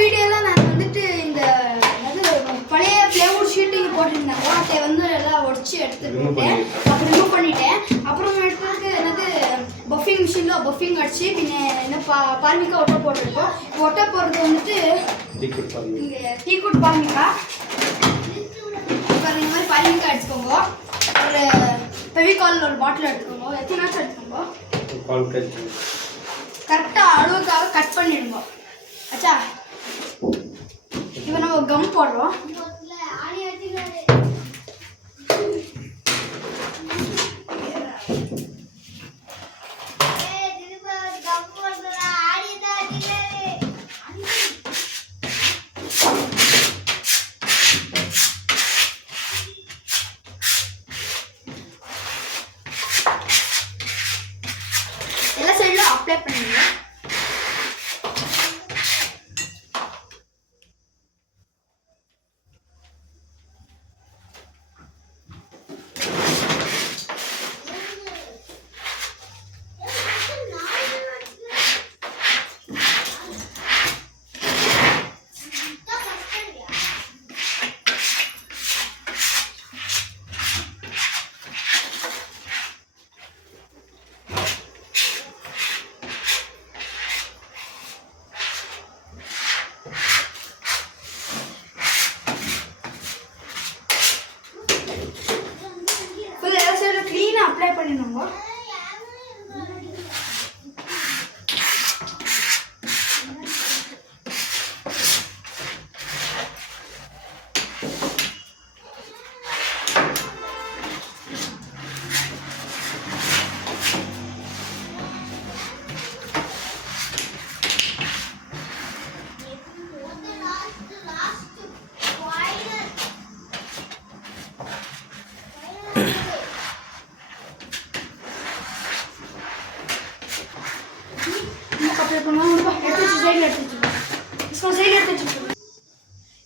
வீடியோல நான் வந்துட்டு இந்த பழைய பிளேவுட் ஷீட் இங்கே போட்டிருந்தாங்க. அதை வந்து எல்லாம் உடச்சி எடுத்துக்கிட்டேன். அப்புறம் ரிமூவ் பண்ணிட்டேன். அப்புறம் எடுத்துக்கு என்னது பஃபிங் மிஷினில் பஃபிங் அடிச்சு பின்ன என்ன பால்மிக்கா ஒட்டை போட்டிருக்கோம். ஒட்டை போடுறது வந்துட்டு டீக்குட் பால்மிக்கா. இப்போ இந்த மாதிரி பால்மிக்கா அடிச்சுக்கோங்க. ஒரு ஃபெவிகால் ஒரு பாட்டில் எடுத்துக்கோங்க. எத்தனாச்சும் எடுத்துக்கோங்க. கரெக்டாக அளவுக்காக கட் பண்ணிடுங்க. அச்சா இப்போ நம்ம கம் போடுறோம். எல்லா சைடும் அப்ளை பண்ணுங்க. அப்ளை பண்ணிடுங்க.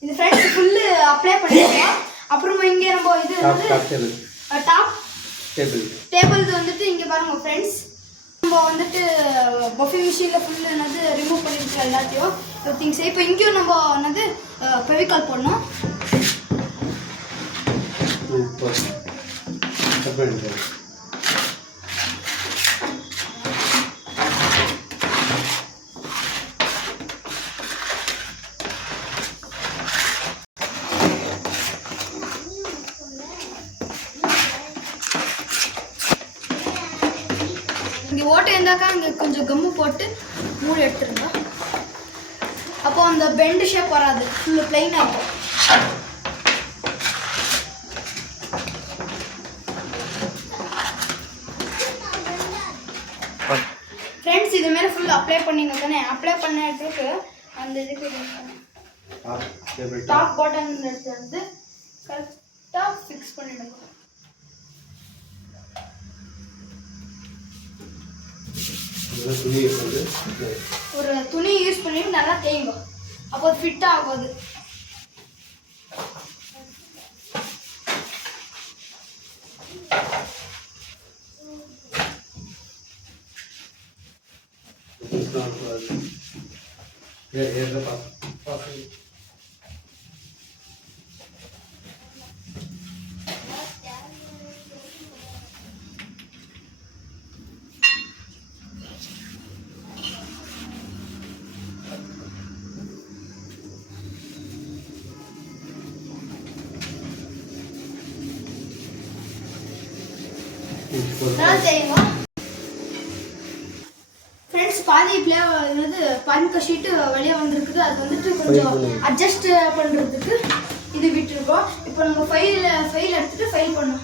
இந்த ஃப்ரெண்ட்ஸ் ஃபுல்லு அப்ளை பண்ணிருக்கோம். அப்புறமா இங்கே நம்ம இது டாப் டேபிள் வந்துட்டு இங்கே பாருங்க ஃப்ரெண்ட்ஸ். நம்ம வந்துட்டு பஃபி மிஷினில் ஃபுல்லு என்னது ரிமூவ் பண்ணிருக்கோம் எல்லாத்தையும் திங்ஸ். இப்போ இங்கேயும் நம்ம என்னது ஃபெவிகால் போடணும். இங்கே ஓட்டை இருந்தாக்கா இங்கே கொஞ்சம் கம்மு போட்டு மூடி எடுத்துருங்க. அப்போ அந்த பெண்டு ஷேப் வராது, ஃபுல்லு பிளைனாக இருக்கும். ஃப்ரெண்ட்ஸ் இது மேலே ஃபுல் அப்ளை பண்ணிங்க தானே. அப்ளை பண்ணதுக்கு அந்த இதுக்கு டாப் பாட்டம் எடுத்து வந்து கரெக்டாக ஃபிக்ஸ் பண்ணிடுங்க. ஒரு துணி யூஸ் பண்ணி நல்லா தேய்ங்க. அப்போ ஃபிட் ஆகாது. ஃப்ரெண்ட்ஸ் பாதி பால்மிக்கா ஷீட்டு வெளியே வந்திருக்குது. அது வந்துட்டு கொஞ்சம் அட்ஜஸ்ட் பண்ணுறதுக்கு இது விட்டுருக்கோம். இப்போ நம்ம ஃபைல் எடுத்துட்டு ஃபைல் பண்ணோம்.